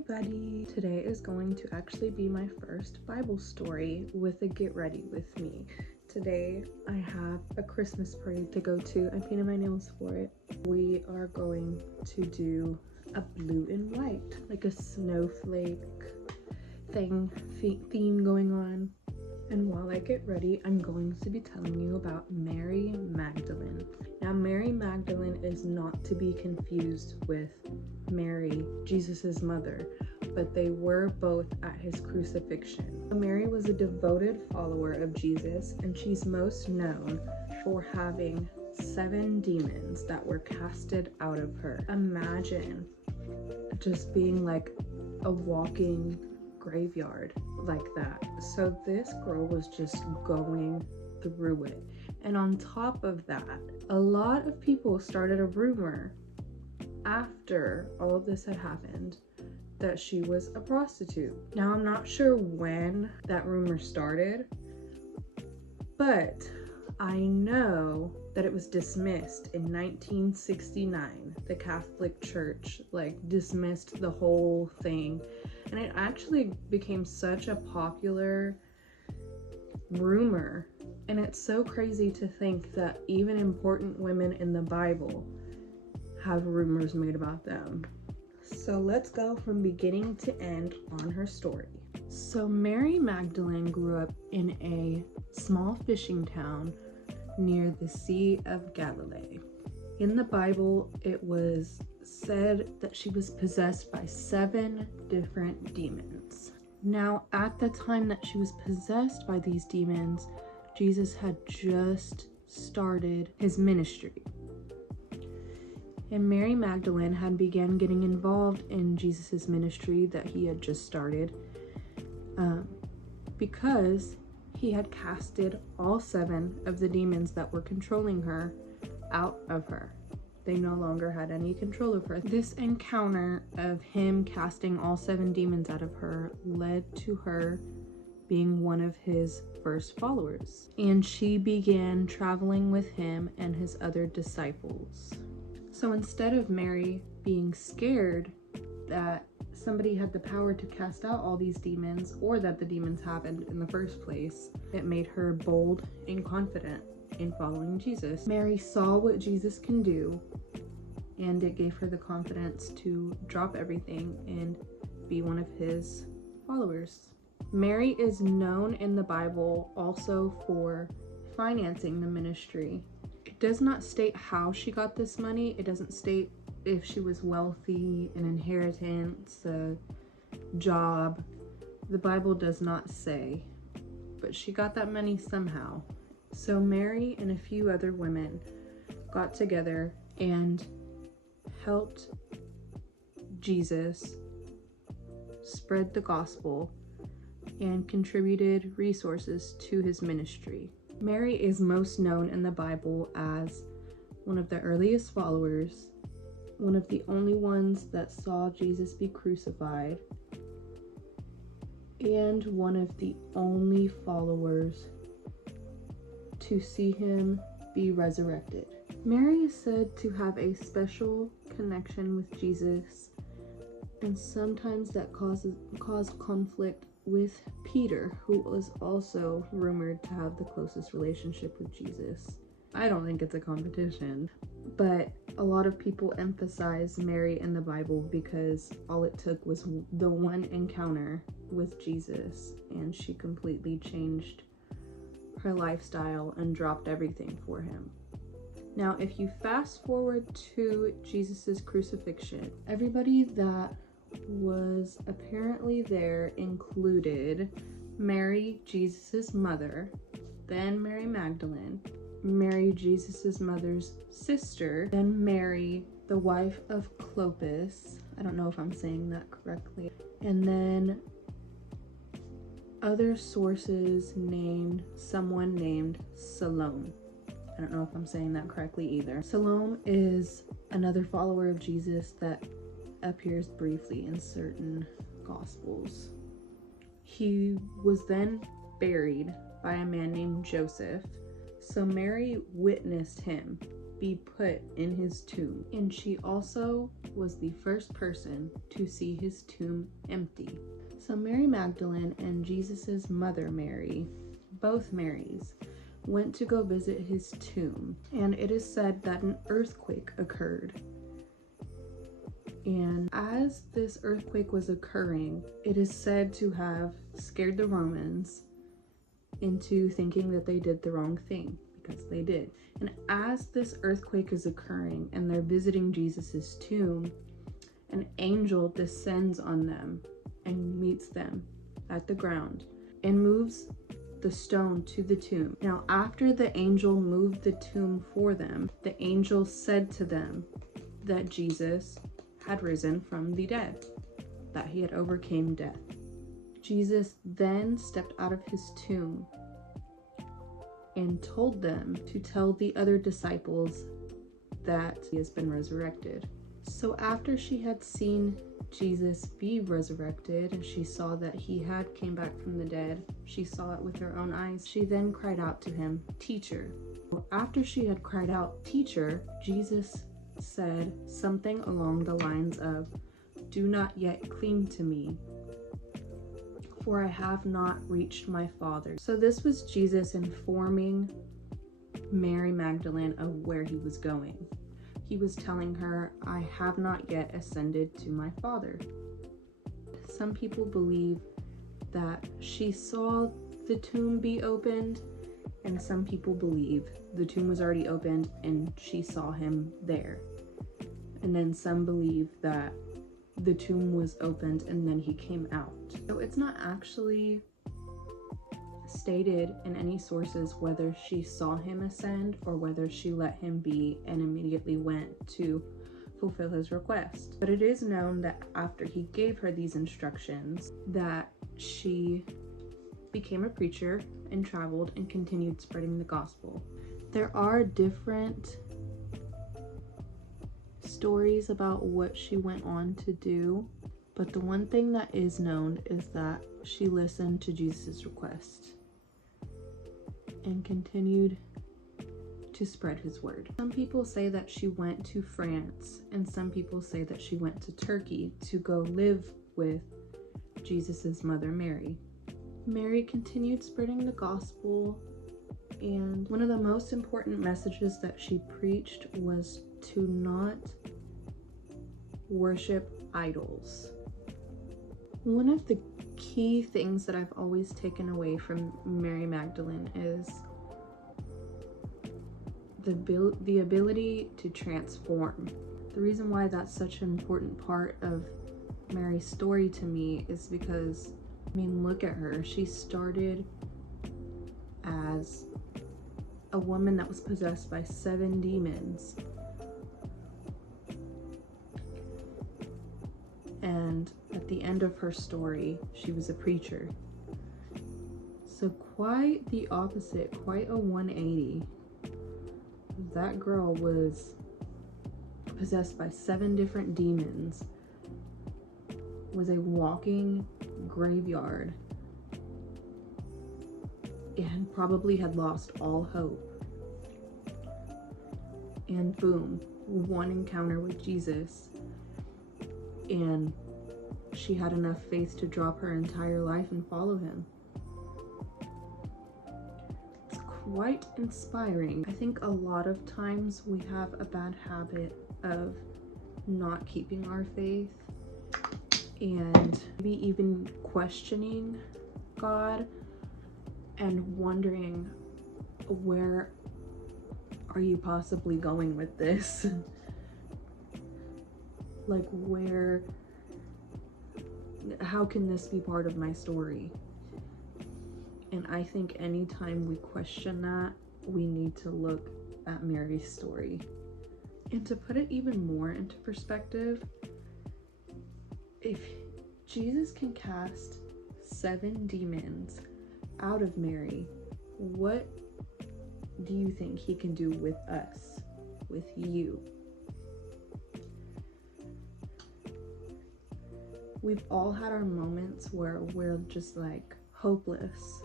everybody! Today is going to actually be my first Bible story with a get ready with me. Today I have a Christmas party to go to. I painted my nails for it. We are going to do a blue and white, like a snowflake theme going on. And while I get ready, I'm going to be telling you about Mary Magdalene. Now, Mary Magdalene is not to be confused with Mary, Jesus's mother, but they were both at his crucifixion. Mary was a devoted follower of Jesus, and she's most known for having 7 demons that were casted out of her. Imagine just being like a walking graveyard like that. So this girl was just going through it. And on top of that, a lot of people started a rumor after all of this had happened that she was a prostitute. Now, I'm not sure when that rumor started, but I know that it was dismissed in 1969. The Catholic Church dismissed the whole thing, and it actually became such a popular rumor. And it's so crazy to think that even important women in the Bible have rumors made about them. So let's go from beginning to end on her story. So Mary Magdalene grew up in a small fishing town near the Sea of Galilee. In the Bible, it was said that she was possessed by 7 different demons. Now, at the time that she was possessed by these demons, Jesus had just started his ministry. And Mary Magdalene had began getting involved in Jesus's ministry that he had just started because he had casted all 7 of the demons that were controlling her out of her. They no longer had any control of her. This encounter of him casting all 7 demons out of her led to her being one of his first followers. And she began traveling with him and his other disciples. So instead of Mary being scared that somebody had the power to cast out all these demons, or that the demons happened in the first place, it made her bold and confident in following Jesus. Mary saw what Jesus can do, and it gave her the confidence to drop everything and be one of his followers. Mary is known in the Bible also for financing the ministry. It does not state how she got this money. It doesn't state if she was wealthy, an inheritance, a job. The Bible does not say, but she got that money somehow. So Mary and a few other women got together and helped Jesus spread the gospel and contributed resources to his ministry. Mary is most known in the Bible as one of the earliest followers, one of the only ones that saw Jesus be crucified, and one of the only followers to see him be resurrected. Mary is said to have a special connection with Jesus, and sometimes that caused conflict with Peter, who was also rumored to have the closest relationship with Jesus. I don't think it's a competition, but a lot of people emphasize Mary in the Bible because all it took was the one encounter with Jesus, and she completely changed her lifestyle and dropped everything for him. Now, if you fast forward to Jesus's crucifixion, everybody that was apparently there included Mary, Jesus's mother, then Mary Magdalene, Mary, Jesus's mother's sister, then Mary, the wife of Clopas. I don't know if I'm saying that correctly. And then other sources named someone named Salome. I don't know if I'm saying that correctly either. Salome is another follower of Jesus that appears briefly in certain gospels. He was then buried by a man named Joseph. So Mary witnessed him be put in his tomb. And she also was the first person to see his tomb empty. So Mary Magdalene and Jesus's mother Mary, both Marys, went to go visit his tomb. And it is said that an earthquake occurred. And as this earthquake was occurring, it is said to have scared the Romans into thinking that they did the wrong thing, because they did. And as this earthquake is occurring and they're visiting Jesus's tomb, an angel descends on them and meets them at the ground and moves the stone to the tomb. Now, after the angel moved the tomb for them, the angel said to them that Jesus had risen from the dead, that he had overcame death. Jesus then stepped out of his tomb and told them to tell the other disciples that he has been resurrected. So after she had seen Jesus be resurrected and she saw that he had came back from the dead, she saw it with her own eyes, she then cried out to him, "Teacher." After she had cried out, "Teacher," Jesus said something along the lines of, "Do not yet cling to me, for I have not reached my Father." So this was Jesus informing Mary Magdalene of where he was going. He was telling her, "I have not yet ascended to my Father." Some people believe that she saw the tomb be opened, and some people believe the tomb was already opened and she saw him there. And then some believe that the tomb was opened and then he came out. So it's not actually stated in any sources whether she saw him ascend or whether she let him be and immediately went to fulfill his request. But it is known that after he gave her these instructions, that she became a preacher and traveled and continued spreading the gospel. There are different stories about what she went on to do, but the one thing that is known is that she listened to Jesus' request and continued to spread his word. Some people say that she went to France, and some people say that she went to Turkey to go live with Jesus's mother Mary. Mary continued spreading the gospel, and one of the most important messages that she preached was to not worship idols. One of the key things that I've always taken away from Mary Magdalene is the ability to transform. The reason why that's such an important part of Mary's story to me is because, I mean, look at her. She started as a woman that was possessed by 7 demons. And at the end of her story, she was a preacher. So quite the opposite, quite a 180. That girl was possessed by 7 different demons, was a walking graveyard, and probably had lost all hope. And boom, one encounter with Jesus, and she had enough faith to drop her entire life and follow him. It's quite inspiring. I think a lot of times we have a bad habit of not keeping our faith and maybe even questioning God and wondering, where are you possibly going with this? Like, how can this be part of my story? And I think anytime we question that, we need to look at Mary's story. And to put it even more into perspective, if Jesus can cast 7 demons out of Mary, what do you think he can do with us, with you? We've all had our moments where we're just like hopeless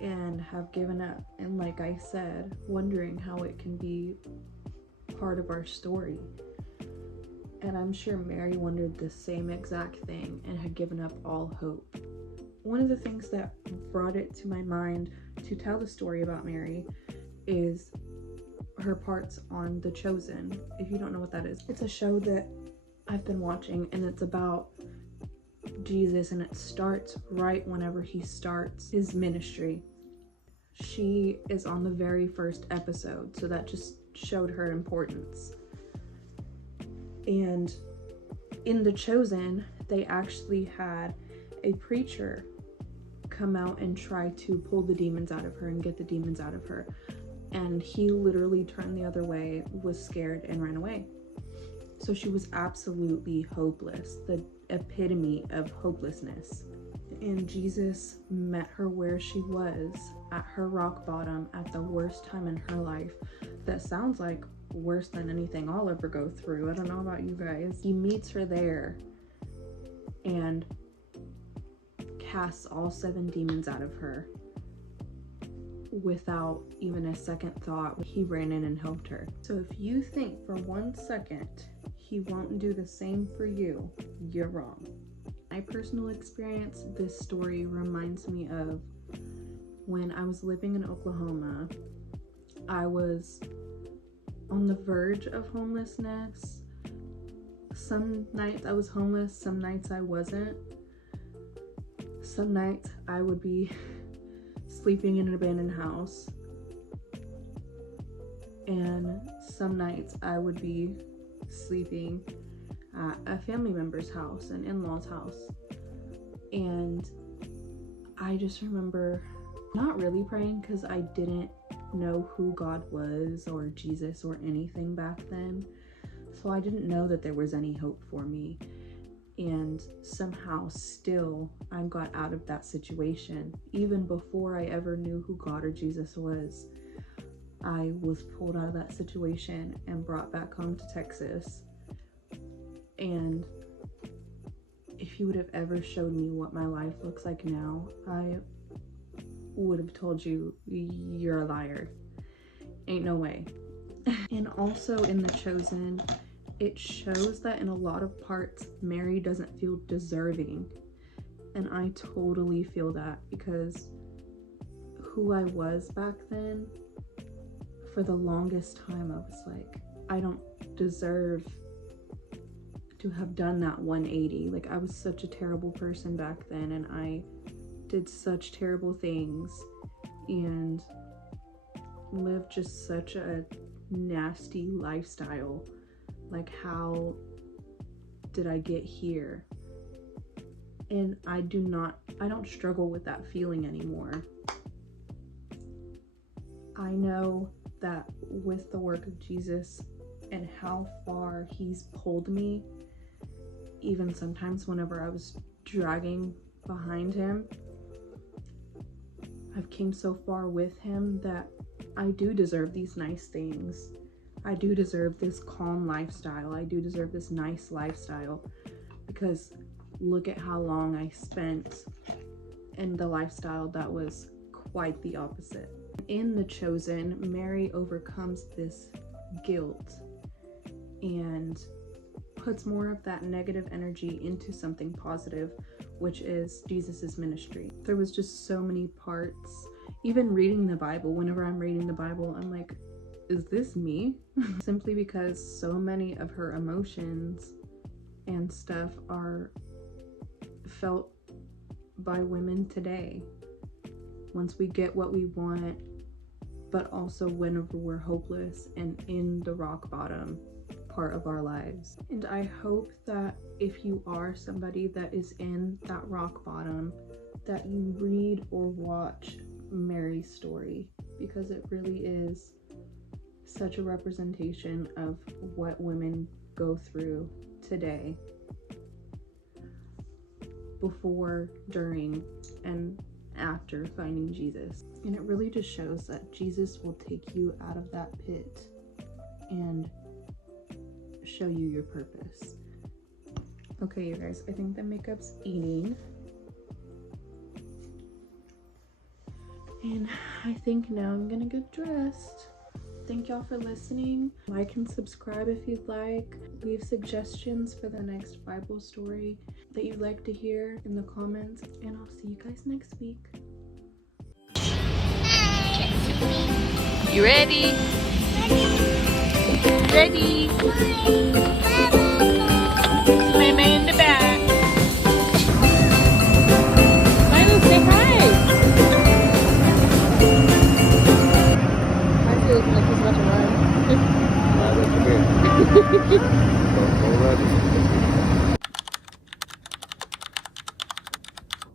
and have given up, and like I said, wondering how it can be part of our story. And I'm sure Mary wondered the same exact thing and had given up all hope. One of the things that brought it to my mind to tell the story about Mary is her parts on The Chosen. If you don't know what that is, it's a show that I've been watching, and it's about Jesus, and it starts right whenever he starts his ministry. She is on the very first episode, so that just showed her importance. And in The Chosen, they actually had a preacher come out and try to pull the demons out of her and get the demons out of her. And he literally turned the other way, was scared, and ran away. So she was absolutely hopeless, the epitome of hopelessness. And Jesus met her where she was, at her rock bottom, at the worst time in her life. That sounds like worse than anything I'll ever go through. I don't know about you guys. He meets her there and casts all 7 demons out of her without even a second thought. He ran in and helped her. So if you think for 1 second he won't do the same for you, you're wrong. My personal experience, this story reminds me of when I was living in Oklahoma. I was on the verge of homelessness. Some nights I was homeless, some nights I wasn't. Some nights I would be sleeping in an abandoned house, and some nights I would be sleeping at a family member's house, an in-law's house. And I just remember not really praying, because I didn't know who God was or Jesus or anything back then, so I didn't know that there was any hope for me. And somehow still I got out of that situation. Even before I ever knew who God or Jesus was, I was pulled out of that situation and brought back home to Texas. And if you would have ever showed me what my life looks like now, I would have told you, you're a liar. Ain't no way. And also in The Chosen, it shows that in a lot of parts, Mary doesn't feel deserving. And I totally feel that, because who I was back then, for the longest time, I was like, I don't deserve to have done that 180. Like, I was such a terrible person back then, and I did such terrible things and lived just such a nasty lifestyle. Like, how did I get here? And I don't struggle with that feeling anymore. I know that with the work of Jesus and how far he's pulled me, even sometimes whenever I was dragging behind him, I've came so far with him that I do deserve these nice things. I do deserve this calm lifestyle. I do deserve this nice lifestyle, because look at how long I spent in the lifestyle that was quite the opposite. In The Chosen, Mary overcomes this guilt and puts more of that negative energy into something positive, which is Jesus's ministry. There was just so many parts. Even reading the Bible, whenever I'm reading the Bible, I'm like, is this me? Simply because so many of her emotions and stuff are felt by women today. Once we get what we want, but also whenever we're hopeless and in the rock bottom part of our lives. And I hope that if you are somebody that is in that rock bottom, that you read or watch Mary's story, because it really is such a representation of what women go through today, before, during, and after finding Jesus. And it really just shows that Jesus will take you out of that pit and show you your purpose. Okay, you guys, I think the makeup's eating. And I think now I'm gonna get dressed. Thank y'all for listening. Like and subscribe if you'd like. Leave suggestions for the next Bible story that you'd like to hear in the comments. And I'll see you guys next week. You ready? Ready? Mama in the back. Milo, say hi. I feel like he's about to run. Come here. Don't run.